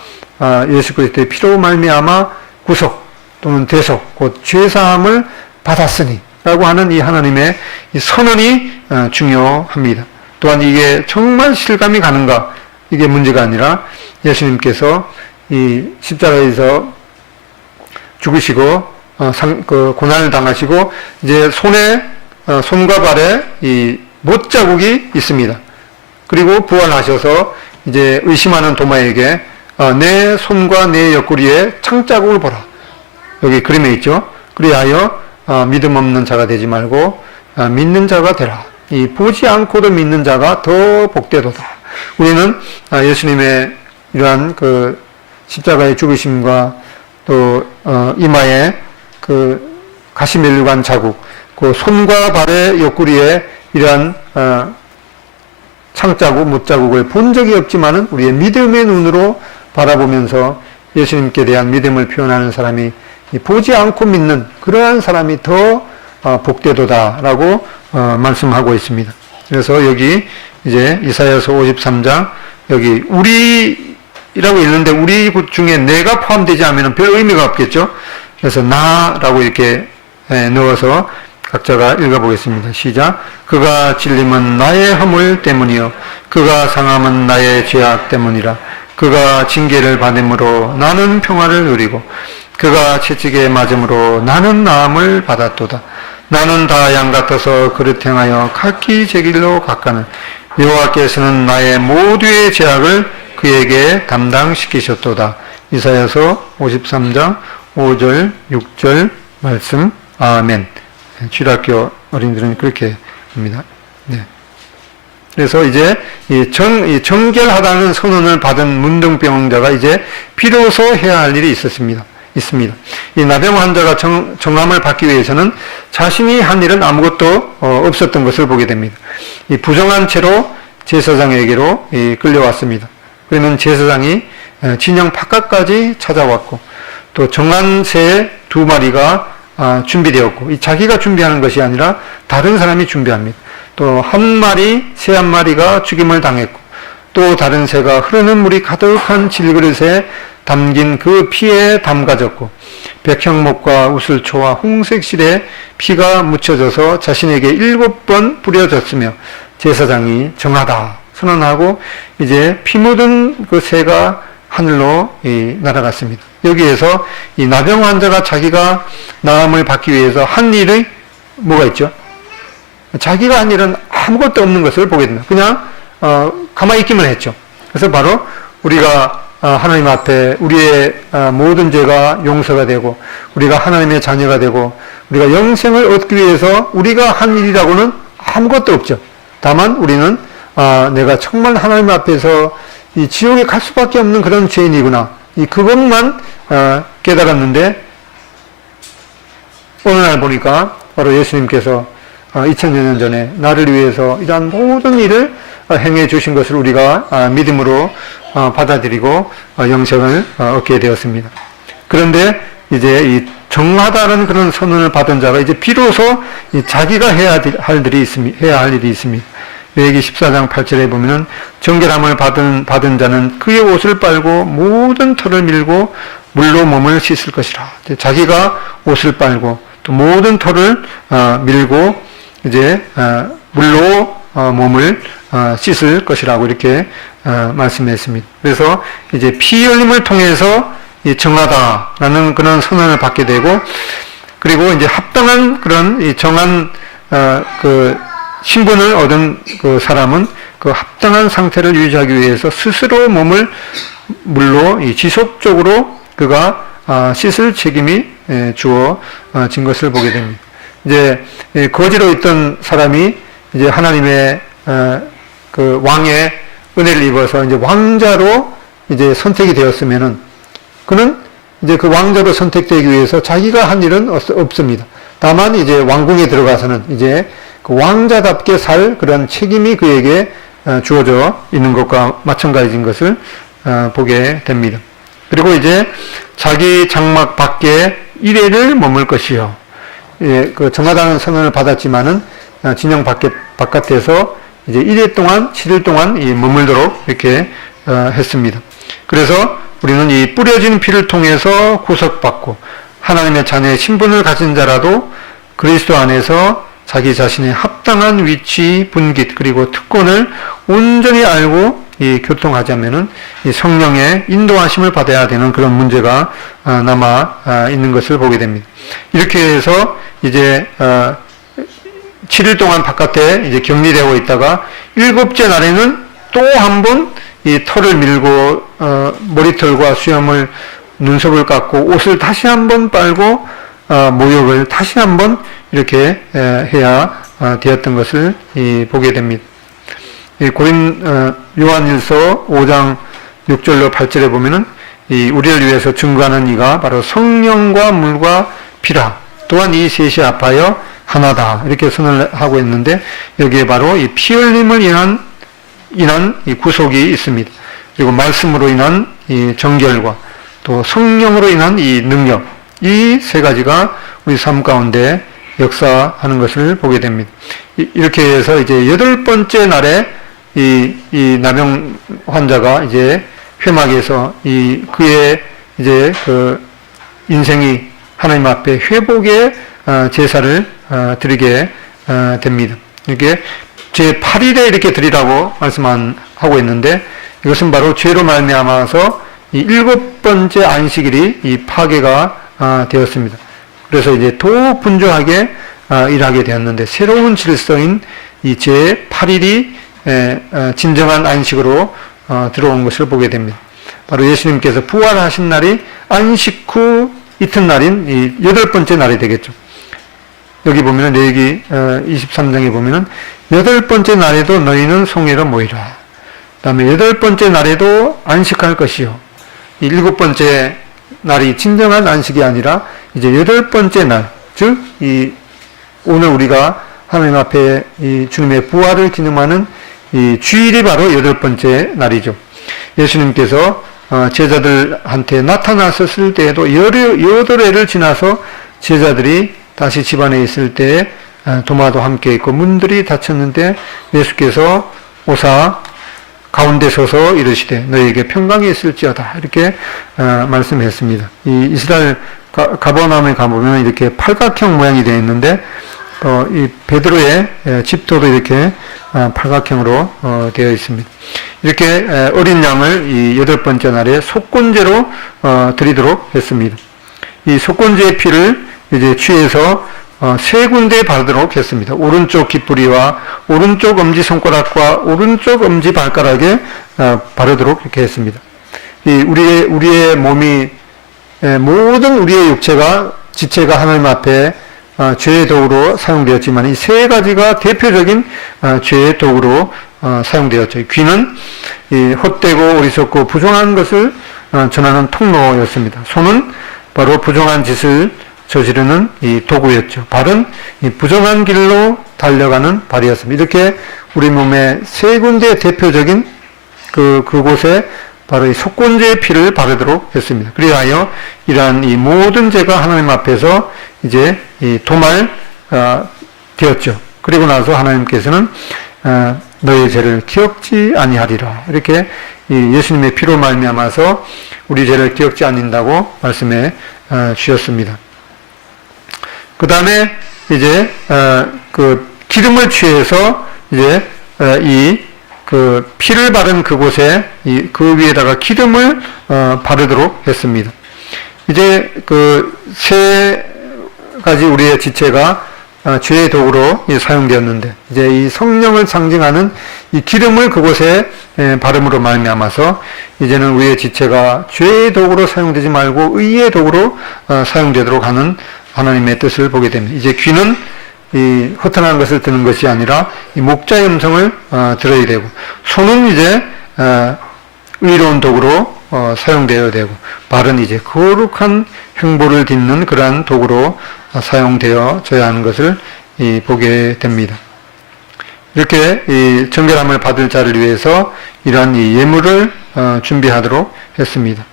예수 그리스도의 피로 말미암아 구속 또는 대속 곧 죄사함을 받았으니 라고 하는 이 하나님의 이 선언이 중요합니다. 또한 이게 정말 실감이 가는가 이게 문제가 아니라 예수님께서 이 십자가에서 죽으시고 그 고난을 당하시고 이제 손과 발에 이 못자국이 있습니다. 그리고 부활하셔서 이제 의심하는 도마에게 내 손과 내 옆구리에 창자국을 보라. 여기 그림에 있죠. 그리하여 믿음 없는 자가 되지 말고 믿는 자가 되라. 이 보지 않고도 믿는 자가 더 복되도다. 우리는 예수님의 이러한 그 십자가의 죽으심과 또 이마에 그 가시면류관 자국, 그 손과 발의 옆구리에 이러한 창자국, 못자국을 본 적이 없지만은 우리의 믿음의 눈으로 바라보면서 예수님께 대한 믿음을 표현하는 사람이 보지 않고 믿는 그러한 사람이 더 복되도다라고 말씀하고 있습니다. 그래서 여기 이제 이사야서 53장 여기 우리라고 읽는데 우리 중에 내가 포함되지 않으면 별 의미가 없겠죠. 그래서 나라고 이렇게 넣어서 각자가 읽어보겠습니다. 시작. 그가 찔림은 나의 허물 때문이요 그가 상함은 나의 죄악 때문이라. 그가 징계를 받음으로 나는 평화를 누리고 그가 채찍에 맞음으로 나는 나음을 받았도다. 나는 다 양 같아서 그릇 행하여 각기 제 길로 갔거늘 여호와께서는 나의 모두의 죄악을 그에게 담당시키셨도다. 이사야서 53장 5절 6절 말씀. 아멘. 주일학교 어린이들은 그렇게 합니다. 네. 그래서 이제 이 정결하다는 선언을 받은 문둥병자가 이제 비로소 해야 할 일이 있습니다. 이 나병 환자가 정함을 받기 위해서는 자신이 한 일은 아무것도 없었던 것을 보게 됩니다. 이 부정한 채로 제사장에게로 끌려왔습니다. 그러면 제사장이 진영 바깥까지 찾아왔고 또 정한 새 2마리가 준비되었고 이 자기가 준비하는 것이 아니라 다른 사람이 준비합니다. 또 새 한 마리가 죽임을 당했고 또 다른 새가 흐르는 물이 가득한 질그릇에 담긴 그 피에 담가졌고 백향목과 우슬초와 홍색실에 피가 묻혀져서 자신에게 7번 뿌려졌으며 제사장이 정하다 선언하고 이제 피 묻은 그 새가 하늘로 날아갔습니다. 여기에서 이 나병 환자가 자기가 나음을 받기 위해서 한 일이 뭐가 있죠? 자기가 한 일은 아무것도 없는 것을 보게 됩니다. 그냥 가만히 있기만 했죠. 그래서 바로 우리가 하나님 앞에 우리의 모든 죄가 용서가 되고 우리가 하나님의 자녀가 되고 우리가 영생을 얻기 위해서 우리가 한 일이라고는 아무것도 없죠. 다만 우리는 내가 정말 하나님 앞에서 이 지옥에 갈 수밖에 없는 그런 죄인이구나. 그것만 깨달았는데 어느 날 보니까 바로 예수님께서 2000여 년 전에 나를 위해서 이러한 모든 일을 행해 주신 것을 우리가 믿음으로 받아들이고 영생을 얻게 되었습니다. 그런데 이제 이 정하다는 그런 선언을 받은 자가 이제 비로소 자기가 해야 할 일이 있습니다. 레위기 14장 8절에 보면은 정결함을 받은 자는 그의 옷을 빨고 모든 털을 밀고 물로 몸을 씻을 것이라. 자기가 옷을 빨고 또 모든 털을 밀고 이제 물로 몸을 씻을 것이라고 이렇게 말씀했습니다. 그래서 이제 피 흘림을 통해서 이 정하다라는 그런 선언을 받게 되고 그리고 이제 합당한 그런 이 정한 그 신분을 얻은 그 사람은 그 합당한 상태를 유지하기 위해서 스스로 몸을 물로 이 지속적으로 그가 씻을 책임이 주어진 것을 보게 됩니다. 이제 거지로 있던 사람이 이제 하나님의 그 왕의 은혜를 입어서 이제 왕자로 이제 선택이 되었으면은 그는 이제 그 왕자로 선택되기 위해서 자기가 한 일은 없습니다. 다만 이제 왕궁에 들어가서는 이제 그 왕자답게 살 그런 책임이 그에게 주어져 있는 것과 마찬가지인 것을 보게 됩니다. 그리고 이제 자기 장막 밖에 1회를 머물 것이요. 예, 그 정하다는 선언을 받았지만은 진영 바깥에서 이제 1회 동안 7일 동안 머물도록 이렇게 했습니다. 그래서 우리는 이 뿌려진 피를 통해서 구속받고 하나님의 자녀의 신분을 가진 자라도 그리스도 안에서 자기 자신의 합당한 위치, 분깃 그리고 특권을 온전히 알고 교통하자면은 이 성령의 인도하심을 받아야 되는 그런 문제가 남아 있는 것을 보게 됩니다. 이렇게 해서 이제 7일 동안 바깥에 이제 격리되어 있다가 7째 날에는 또 한 번 이 털을 밀고 머리털과 수염을 눈썹을 깎고 옷을 다시 한번 빨고 모욕을 다시 한번 이렇게 해야 되었던 것을 보게 됩니다. 요한일서 5장 6절로 8절에 보면은 우리를 위해서 증거하는 이가 바로 성령과 물과 피라. 또한 이 셋이 합하여 하나다. 이렇게 선언을 하고 있는데 여기에 바로 이 피 흘림을 인한 이 구속이 있습니다. 그리고 말씀으로 인한 이 정결과 또 성령으로 인한 이 능력. 이 세 가지가 우리 삶 가운데 역사하는 것을 보게 됩니다. 이렇게 해서 이제 8번째 날에 이 나병 환자가 이제 회막에서 그의 이제 그 인생이 하나님 앞에 회복의 제사를 드리게 됩니다. 이게 제8일에 이렇게 드리라고 말씀하고 있는데 이것은 바로 죄로 말미암아서 이 7번째 안식일이 이 파괴가 되었습니다. 그래서 이제 더 분주하게 일하게 되었는데 새로운 질서인 이 제8일이 진정한 안식으로 들어온 것을 보게 됩니다. 바로 예수님께서 부활하신 날이 안식 후 이튿날인 이 8번째 날이 되겠죠. 여기 보면은 레위기 23장에 보면은 8번째 날에도 너희는 송회로 모이라. 그 다음에 8번째 날에도 안식할 것이요. 이 7번째 날이 진정한 안식이 아니라 이제 8번째 날, 즉 오늘 우리가 하나님 앞에 이 주님의 부활을 기념하는 이 주일이 바로 8번째 날이죠. 예수님께서 제자들한테 나타났었을 때에도 여덟 해를 지나서 제자들이 다시 집안에 있을 때 도마도 함께 있고 문들이 닫혔는데 예수께서 오사 가운데 서서 이르시되 너희에게 평강이 있을지어다 이렇게 말씀했습니다. 이 이스라엘 가버나움에 가보면 이렇게 팔각형 모양이 되어 있는데 또 이 베드로의 집도도 이렇게 팔각형으로 되어 있습니다. 이렇게 어린 양을 이 8번째 날에 속건제로 드리도록 했습니다. 이 속건제의 피를 이제 취해서 3군데에 바르도록 했습니다. 오른쪽 깃뿌리와 오른쪽 엄지손가락과 오른쪽 엄지발가락에 바르도록 이렇게 했습니다. 이 우리의 몸이 모든 우리의 육체가 지체가 하나님 앞에 죄의 도구로 사용되었지만 이 3가지가 대표적인 죄의 도구로 사용되었죠. 귀는 이 헛되고 어리석고 부정한 것을 전하는 통로였습니다. 손은 바로 부정한 짓을 저지르는 이 도구였죠. 발은 이 부정한 길로 달려가는 발이었습니다. 이렇게 우리 몸의 3군데 대표적인 그곳에 바로 이 속건제의 피를 바르도록 했습니다. 그리하여 이러한 이 모든 죄가 하나님 앞에서 이제 이 도말 되었죠. 그리고 나서 하나님께서는 너의 죄를 기억지 아니하리라. 이렇게 이 예수님의 피로 말미암아서 우리 죄를 기억지 않는다고 말씀해 주셨습니다. 그 다음에 이제 그 기름을 취해서 이제 그 피를 바른 그곳에 그 위에다가 기름을 바르도록 했습니다. 이제 그 3가지 우리의 지체가 죄의 도구로 사용되었는데 이제 이 성령을 상징하는 이 기름을 그곳에 바름으로 말미암아서 이제는 우리의 지체가 죄의 도구로 사용되지 말고 의의 도구로 사용되도록 하는 하나님의 뜻을 보게 됩니다. 이제 귀는 이 허탄한 것을 듣는 것이 아니라 이 목자의 음성을 들어야 되고, 손은 이제 의로운 도구로 사용되어야 되고, 발은 이제 거룩한 행보를 딛는 그러한 도구로 사용되어져야 하는 것을 보게 됩니다. 이렇게 이 정결함을 받을 자를 위해서 이러한 이 예물을 준비하도록 했습니다.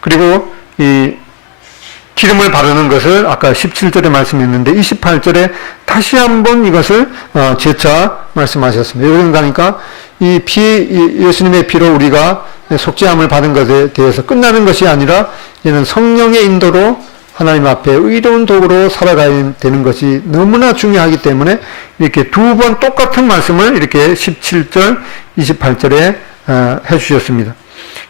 그리고 이 기름을 바르는 것을 아까 17절에 말씀했는데 28절에 다시 한번 이것을 재차 말씀하셨습니다. 왜 그런가 이 예수님의 피로 우리가 속죄함을 받은 것에 대해서 끝나는 것이 아니라 이제는 성령의 인도로 하나님 앞에 의로운 도구로 살아가야 되는 것이 너무나 중요하기 때문에 이렇게 2번 똑같은 말씀을 이렇게 17절, 28절에 해주셨습니다.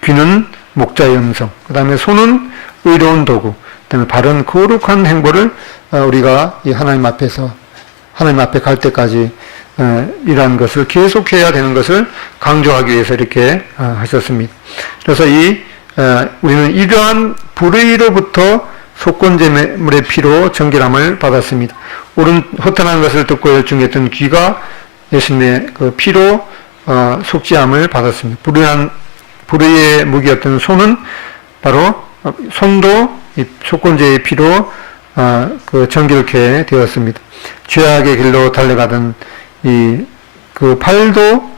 귀는 목자의 음성, 그 다음에 손은 의로운 도구, 그 다음에 발은 거룩한 행보를 우리가 이 하나님 앞에서 하나님 앞에 갈 때까지 이러한 것을 계속해야 되는 것을 강조하기 위해서 이렇게 하셨습니다. 그래서 우리는 이러한 불의로부터 속건제물의 피로 정결함을 받았습니다. 허탄한 것을 듣고 열중했던 귀가 예수님의 그 피로 속죄함을 받았습니다. 불의의 무기였던 손은 바로 손도 이 속건제의 피로 그 정결케 되었습니다. 죄악의 길로 달려가던 그 팔도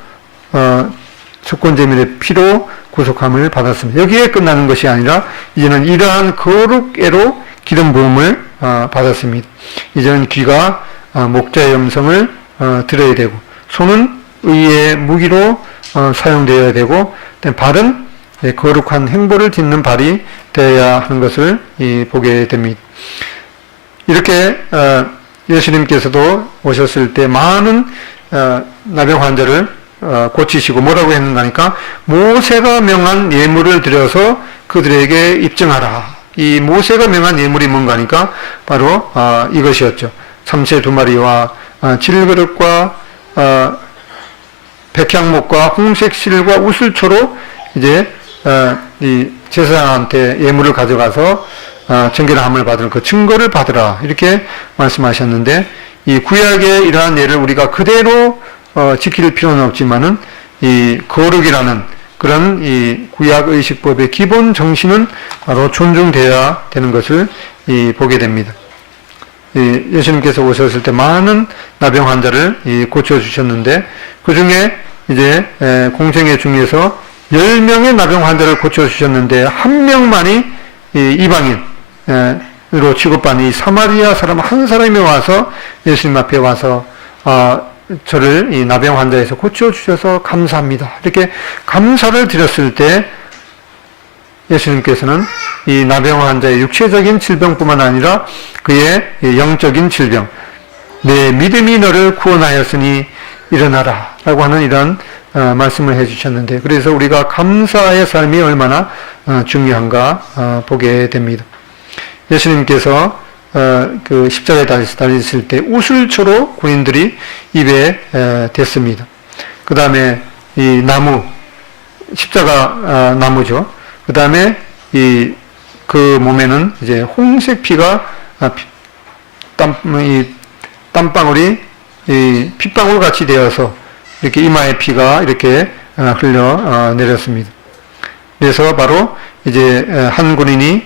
속건제물의 피로 구속함을 받았습니다. 여기에 끝나는 것이 아니라 이제는 이러한 거룩애로 기름 부음을 받았습니다. 이제는 귀가 목자의 음성을 들어야 되고, 손은 의의 무기로 사용되어야 되고, 발은 거룩한 행보를 딛는 발이 되어야 하는 것을 보게 됩니다. 이렇게 예수님께서도 오셨을 때 많은 나병 환자를 고치시고 뭐라고 했는가 하니까 모세가 명한 예물을 드려서 그들에게 입증하라. 이 모세가 명한 예물이 뭔가 하니까 바로 이것이었죠. 참새 2마리와 질그릇과 백향목과 홍색 실과 우슬초로 이제 이 제사장한테 예물을 가져가서 정결함을 받은 그 증거를 받으라, 이렇게 말씀하셨는데, 이 구약의 이러한 예를 우리가 그대로 지킬 필요는 없지만은 이 거룩이라는 그런 이 구약 의식법의 기본 정신은 바로 존중되어야 되는 것을 보게 됩니다. 예수님께서 오셨을 때 많은 나병 환자를 고쳐 주셨는데, 그 중에 이제 공생애 중에서 10명의 나병 환자를 고쳐 주셨는데 1명만이 이방인으로 취급받는 이 사마리아 사람 한 사람이 와서 예수님 앞에 와서 저를 이 나병 환자에서 고쳐 주셔서 감사합니다, 이렇게 감사를 드렸을 때 예수님께서는 이 나병 환자의 육체적인 질병뿐만 아니라 그의 영적인 질병, 내 믿음이 너를 구원하였으니 일어나라 라고 하는 이런 말씀을 해주셨는데, 그래서 우리가 감사의 삶이 얼마나 중요한가 보게 됩니다. 예수님께서 그 십자가에 달리실 때 우슬초로 군인들이 입에 댔습니다. 그 다음에 이 나무, 십자가 나무죠. 그 다음에 그 몸에는 이제 홍색 피가 땀방울이 핏방울 같이 되어서 이렇게 이마의 피가 이렇게 흘러 내렸습니다. 그래서 바로 이제 한 군인이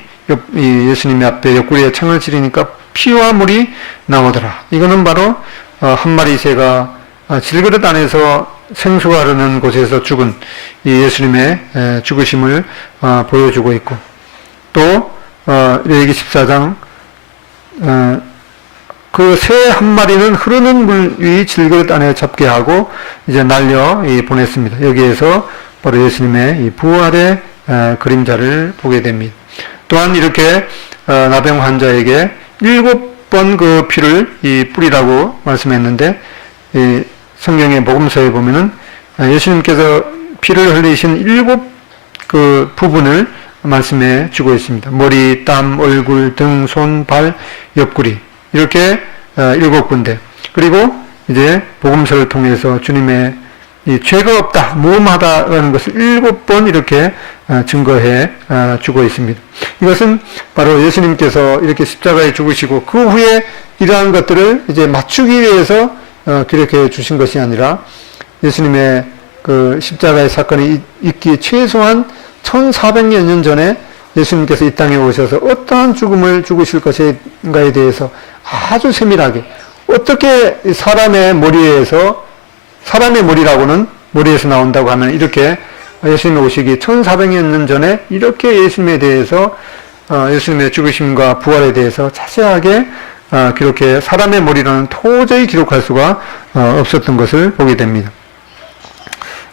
예수님의 앞에 옆구리에 창을 찌르니까 피와 물이 나오더라. 이거는 바로 한 마리 새가 질그릇 안에서 생수가 흐르는 곳에서 죽은 이 예수님의 죽으심을 보여주고 있고, 또 레위기 14장 그 새 한 마리는 흐르는 물 위 질그릇 안에 잡게 하고 이제 날려 보냈습니다. 여기에서 바로 예수님의 이 부활의 그림자를 보게 됩니다. 또한 이렇게 나병 환자에게 7번 그 피를 뿌리라고 말씀했는데, 이 성경의 복음서에 보면은 예수님께서 피를 흘리신 7 부분을 말씀해 주고 있습니다. 머리, 땀, 얼굴, 등, 손, 발, 옆구리, 이렇게 7군데. 그리고 이제 복음서를 통해서 주님의 이 죄가 없다, 무험하다라는 것을 7번 이렇게 증거해 주고 있습니다. 이것은 바로 예수님께서 이렇게 십자가에 죽으시고 그 후에 이러한 것들을 이제 맞추기 위해서 기록해 주신 것이 아니라, 예수님의 그 십자가의 사건이 있기 최소한 1400여 년 전에 예수님께서 이 땅에 오셔서 어떠한 죽음을 죽으실 것인가에 대해서 아주 세밀하게, 어떻게 사람의 머리라고는 머리에서 나온다고 하면 이렇게 예수님이 오시기 1400여 년 전에 이렇게 예수님에 대해서 예수님의 죽으심과 부활에 대해서 자세하게 기록해 사람의 머리로는 도저히 기록할 수가 없었던 것을 보게 됩니다.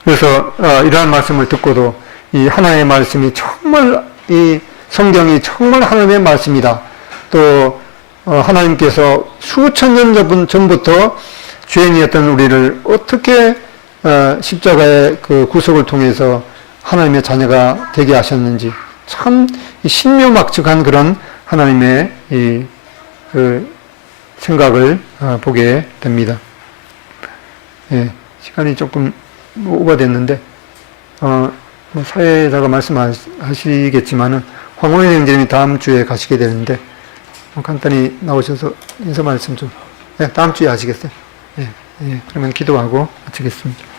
그래서 이러한 말씀을 듣고도 이 하나님의 말씀이 정말, 이 성경이 정말 하나님의 말씀이다. 또 하나님께서 수천 년 전부터 죄인이었던 우리를 어떻게 십자가의 그 구속을 통해서 하나님의 자녀가 되게 하셨는지, 참 신묘막측한 그런 하나님의 그 생각을 보게 됩니다. 예, 시간이 조금 오버됐는데 뭐 사회자가 말씀하시겠지만은 황원희 형제님이 다음 주에 가시게 되는데 간단히 나오셔서 인사 말씀 좀, 다음 주에 하시겠어요? 예, 그러면 기도하고 마치겠습니다.